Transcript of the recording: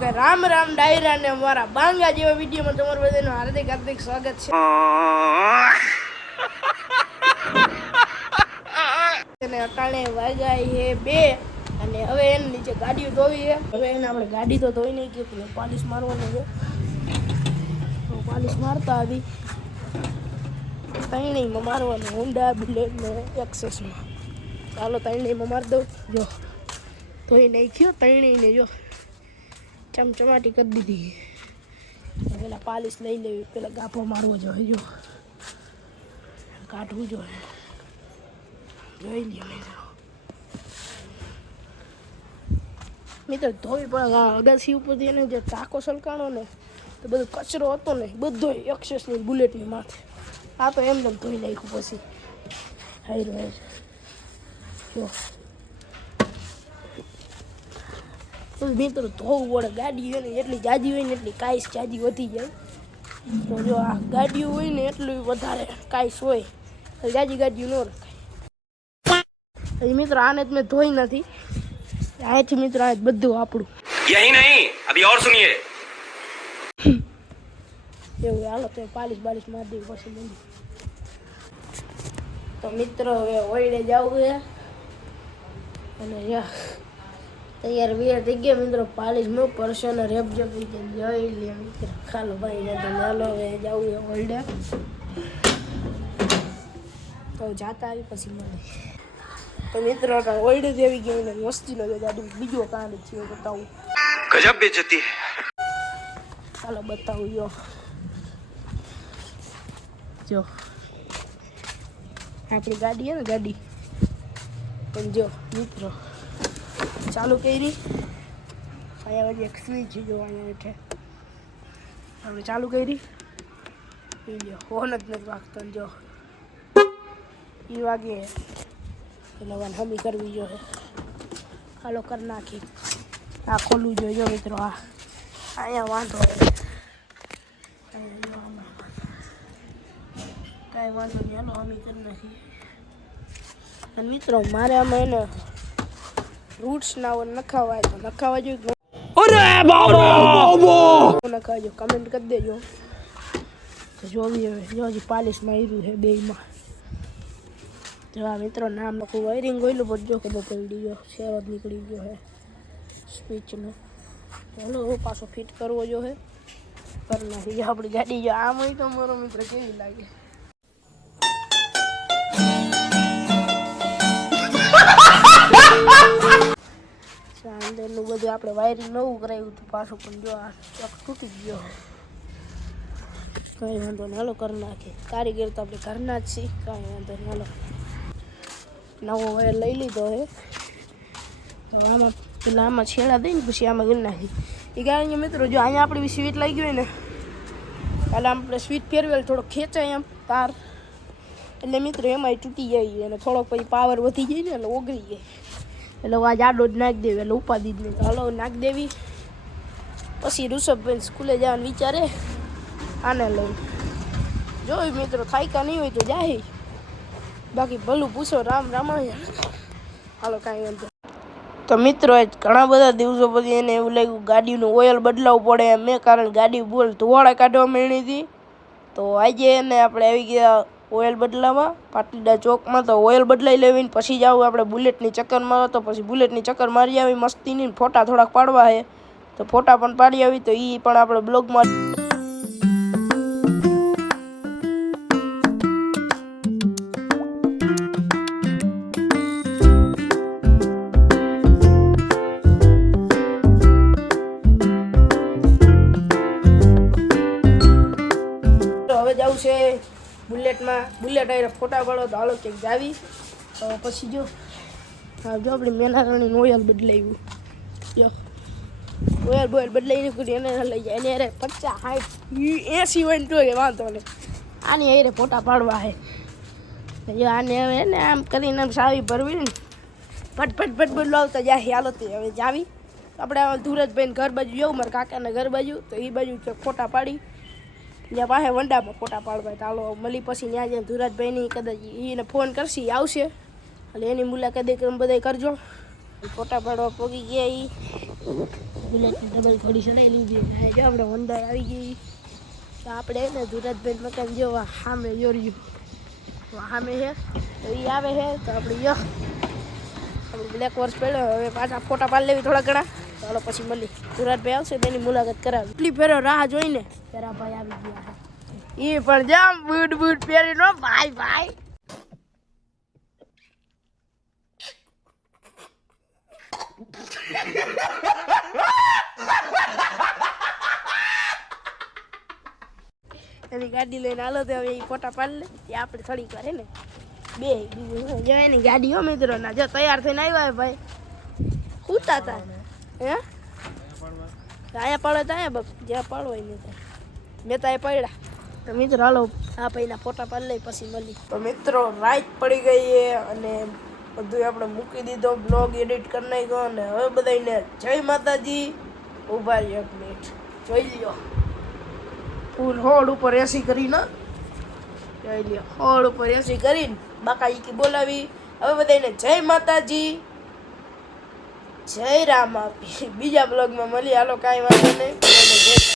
રામ રામ ડાયરા ને અમારા બાંગા જેવા વિડીયોમાં તમારું બધાનું હાર્દિક હાર્દિક સ્વાગત છે. અને અટાણે વાગ્યા છે 2 અને હવે એની નીચે ગાડીઓ ધોવી છે. હવે એને આપણે ગાડી તો ધોઈ નહીં કે પાલિશ મારવાનું છે. તો પાલિશ મારતા આવી તૈણીમાં મારવાનું હોન્ડા બુલેટ ને એક્સેસમાં. ચાલો તૈણીમાં મારી દઉં. જો ધોઈ નાખ્યો તૈણીને જો ચમચમાટી કરી દીધી. પેલા પાલિશ લઈ લેવી, પેલા ગાભો મારવો જોઈએ. જો કાઢવું જોઈએ, જોઈ લે મિત્રો ધોઈ પણ અગાસી ઉપરથી એને જે ટાંકો સલકાણો ને તો બધો કચરો હતો ને બધો એક્સેસની બુલેટની માથે. આ તો એમ ધોઈ નાખ્યું પછી હાઈ રહ્યો જો તો મિત્રો ધોવું પડે. ગાડી હોય ને એટલી જાજી હોય ને એટલી કાંઈસ જાજી વધી જાય. તો જો આ ગાડીઓ હોય ને એટલું વધારે કાંઈસ હોય, જાજી ગાડીઓ ન રખાય. હજી મિત્રો આને જ મેં ધોઈ નથી. અહીંથી મિત્રો આ બધું આપણું યહી નહીં અભી ઓર સુનિએ. એવું હાલો તો પાલિશ બાલિશ મારી દેવી પછી મંદી. તો મિત્રો હવે ઓઈડે જવું છે અને તૈયાર વીર થઈ ગયા મિત્રો. પાલિશ નો પરસો ને રેપ જેપ જોઈ લે મિત્રો. ખાલો ભાઈ ને તો ચાલો હવે જવું છે ઓઈડે. તો જાતા આવી પછી મળે. તો મિત્રો ઓઈડે જ આવી ગયો ને મસ્તીનો ગાડી બીજો કાંડ થયો બતાવું. ગજબ બેઇજ્જતી. ચાલો બતાવું. જો આપણી ગાડી હે ને ગાડી પણ જો મિત્રો ચાલુ કરી. અહીંયા વચ્ચે એક સ્વિચ જો અહીંયા હેઠે આપણે ચાલુ કરી. જો હોન જ નથી વાગતો. જો એ વાગે એટલે વાન હમી કરવી જોઈએ. હાલો કરી નાખી. આ ખોલવું જોઈએ. જો મિત્રો આ અહીંયા વાંધો કાંઈ વાંધો નહીં. હાલો હમી કરી નાખી. અને મિત્રો મારે આમાં એને રૂટ્સ ના નખાવાય તો નખાવા જોઈએ. નખાવજો કમેન્ટ કરી દેજો. તો જોવી હવે જો હજી પાલિશમાં આવ્યું છે બેયમાં. જો આ મિત્રો નામ લખું વાયરિંગ ગયેલું પણ જો ખબર પડી ગયો શેરો જ નીકળી ગયો છે સ્વિચનો. ચાલો પાછો ફિટ કરવો જો છે કરી નાખી. આપણી ગાડી જો આમ હોય તો મારો મિત્ર કેવી લાગે. અંદરનું બધું આપણે વાયરિંગ નવું કરાવ્યું હતું પાછું પણ જો આ ચોક તૂટી ગયો. કાંઈ વાંધો નહીં હાલો કરી નાખે. કારીગર તો આપણે ઘરના જ છીએ. કાંઈ વાંધો નહીં હાલો. નવો વાયર લઈ લીધો હે તો આમાં પેલા આમાં છેડા દઈને પછી આમાં કરી નાખી. એ ગાડી મિત્રો જો અહીંયા આપણી સ્વીચ લાગી હોય ને એટલે આપણે સ્વીચ ફેરવેલ થોડો ખેંચાય એમ તાર એટલે મિત્રો એમાંય તૂટી જાય અને થોડોક પછી પાવર વધી જાય ને એટલે ઓગળી જાય. એટલે આ જાડો જ નાખી દેવી એટલે ઉપાધી જ નહીં. હાલો નાખી દેવી. પછી ઋષભભાઈ સ્કૂલે જવાનું વિચારે આને લઈ. જો મિત્રો થાય કા નહીં હોય તો જાય. બાકી ભલું પૂછો રામ રામાયણ. હાલો કાંઈ વાંધો. તો મિત્રો ઘણા બધા દિવસો પછી એને એવું લાગ્યું ગાડીનું ઓઇલ બદલાવવું પડે એમ. મેં કારણ ગાડી બોલ ધોવાડા કાઢવા માંડી હતી. તો આજે એને આપણે આવી ગયા ઓઇલ બદલાવા પાટીદાર ચોકમાં. તો ઓઇલ બદલાઈ લેવીને પછી જાવ આપણે બુલેટની ચક્કર મારો. તો પછી બુલેટની ચક્કર મારી આવી મસ્તીની. ફોટા થોડાક પાડવા છે તો ફોટા પણ પાડી આવી. તો એ પણ આપણે બ્લોગમાં હવે જવું છે બુલેટમાં. બુલેટ આવીને ફોટા પાડો તો હાલો ક્યાંક જાવી. તો પછી જો આપણે મેનારણીનું ઓઇલ બદલાવ્યું. જો ઓઇલ બોઇલ બદલાઈને કરી એને લઈ જાય. એને અરે 50 60 80 હોય ને તો વાંધો નહીં. આની અરે ફોટા પાડવા છે. જો આને હવે ને આમ કરીને આમ સાવી ભરવી ને ફટ બદલાવતા જાય. હાલો તે હવે જાવી. આપણે ધુરજભાઈને ઘર બાજુ જવું મારા કાકાના ઘર બાજુ. તો એ બાજુ ફોટા પાડી ત્યાં પાસે વંડામાં ફોટા પાડવા. ચાલો મળી પછી ત્યાં જઈને ધુરાજભાઈની કદાચ એને ફોન કરશે આવશે એટલે એની મુલાકાત બધા કરજો. ફોટા પાડવા પગી ગયા બુલેટની ડબલ થોડી ચડાવી લીધી. જો આપણે અંદર આવી ગઈ તો આપણે ને ધુરાજભાઈ મકાન જેવા સામે જોર્યું સામે છે તો એ આવે છે તો આપણે આપણે બ્લેક વર્ષ પડ્યો. હવે પાછા ફોટા પાડી લેવી થોડા ઘણા. ચાલો પછી મળી ધુરાજભાઈ આવશે તેની મુલાકાત કરાવી. એટલી ફેરો રાહ જોઈને ફેરાભાઈ આવી ગયા એ પણ જામ બૂટ પહેરીનો ભાઈ ભાઈ. એની ગાડી લઈને હાલો તો હવે એ ફોટા પાડી લે એ આપણે થોડીક વાર હે ને બે બીજું જો એની ગાડી હો મિત્રો ના જો તૈયાર થઈને આવ્યા ભાઈ ઉતા હતા હે અહીંયા પડે તો અહીંયા બસ જ્યાં પડવાય નહીં મેં તો એ પડ્યા. તો મિત્રો હાલો આ ભાઈના ફોટા પાડી લઈ પછી મળી. તો મિત્રો રાઈટ પડી ગઈ અને બધું આપણે મૂકી દીધો બ્લોગ એડિટ કરી નાખ્યો અને હવે બધાને જય માતાજી. ઉભા રહ્યો એક મિનિટ જોઈ લ્યો ફૂલ હોડ ઉપર એસી કરીને જોઈ લ્યો હોડ ઉપર એસી કરીને બાકા ઈકી બોલાવી. હવે બધાને જય માતાજી જય રામ આપી બીજા બ્લોગમાં મળી. હાલો કાંઈ વાંધો નહીં જય